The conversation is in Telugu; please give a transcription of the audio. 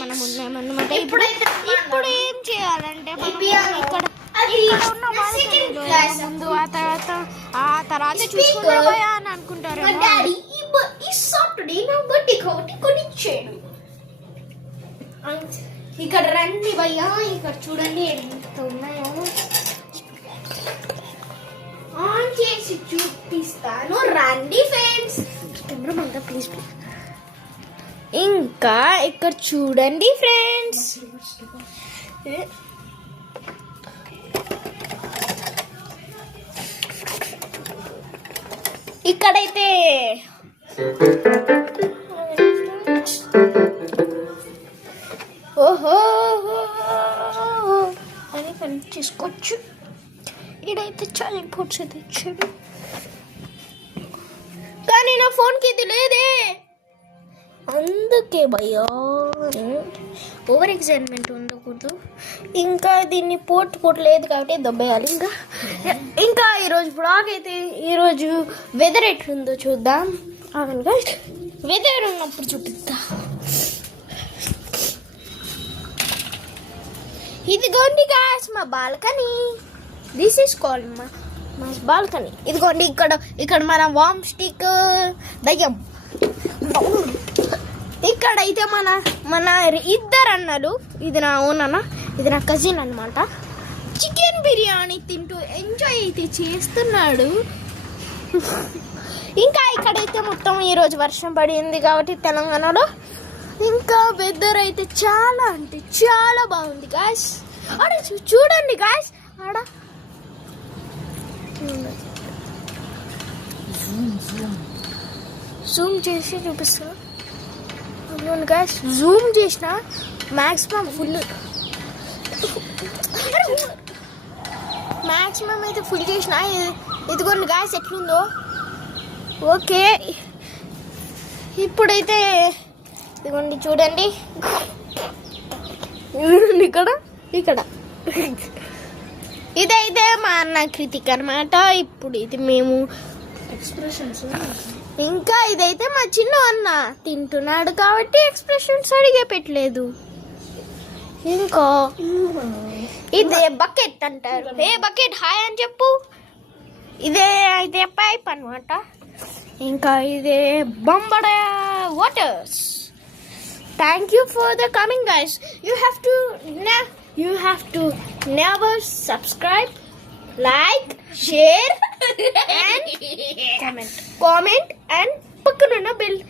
మనం ఉన్నామన్నమాట. ఇప్పుడు ఏం చేయాలంటే మనం ఇక్కడ ఉన్న ముందు ఆ తర్వాత చూసుకుంటారా అని అనుకుంటారు. ఇక్కడ రండి భయ్యా, ఇక్కడ చూడండి ఎంత ఉన్నాయో. ఆన్ చేసి చూపిస్తాను, రండి ఫ్రెండ్స్. ప్లీజ్ ఇంకా ఇక్కడ చూడండి ఫ్రెండ్స్, ఇక్కడైతే ఓహో అని పని చేసుకోవచ్చు. ఇక్కడైతే చాలా ఇంపోర్ట్స్ అయితే ఇచ్చాడు, కానీ నా ఫోన్కి ఇది లేదే, అందుకే భయ్యా ఓవర్ ఎగ్జైట్మెంట్ ఉండకూడదు. ఇంకా దీన్ని పోర్ట్ లేదు కాబట్టి దొబ్బేయాలి. ఇంకా ఈరోజు బ్లాగ్ అయితే ఈరోజు వెదర్ ఎట్లుందో చూద్దాం. అవునుగా వెదర్ ఉన్నప్పుడు చూపిద్దా. ఇదిగోండి గాయ్స్ మా బాల్కనీ. దిస్ ఈస్ కాల్డ్ మా బాల్కనీ. ఇదిగోండి ఇక్కడ మన వామ్ స్టిక్ దయ్యం. ఇక్కడైతే మన ఇద్దరు అన్నలు, ఇది నా ఓన్ అన్న, ఇది నా కజిన్ అనమాట, చికెన్ బిర్యానీ తింటూ ఎంజాయ్ అయితే చేస్తున్నాడు. ఇంకా ఇక్కడైతే మొత్తం ఈరోజు వర్షం పడింది కాబట్టి తెలంగాణలో. ఇంకా వెదర్ అయితే చాలా అంటే చాలా బాగుంది గాయ్స్. ఆడ చూడండి గాయ్స్, ఆడ జూమ్ చేసి చూపిస్తా. గాయ్స్ జూమ్ చేసిన మ్యాక్సిమం అయితే ఫుల్ చేసిన. ఇదిగోండి గాయ్స్ ఎట్లుందో. ఓకే ఇప్పుడైతే ఇదిగోండి చూడండి, ఇక్కడ ఇదైతే మా అన్న కృతిక్ అనమాట. ఇప్పుడు ఇది మేము ఎక్స్ప్రెషన్స్. ఇంకా ఇదైతే మా చిన్న అన్న తింటున్నాడు కాబట్టి ఎక్స్ప్రెషన్స్ అడిగే పెట్టలేదు. ఇంకా ఇదే బకెట్ అంటారు. ఏ బకెట్ హాయ్ అని చెప్పు. ఇదే అయితే పైప్ అనమాట. ఇంకా ఇదే బంబడ waters. Thank you for the coming guys. You have to never subscribe, like, share and comment and పక్కనున్న బెల్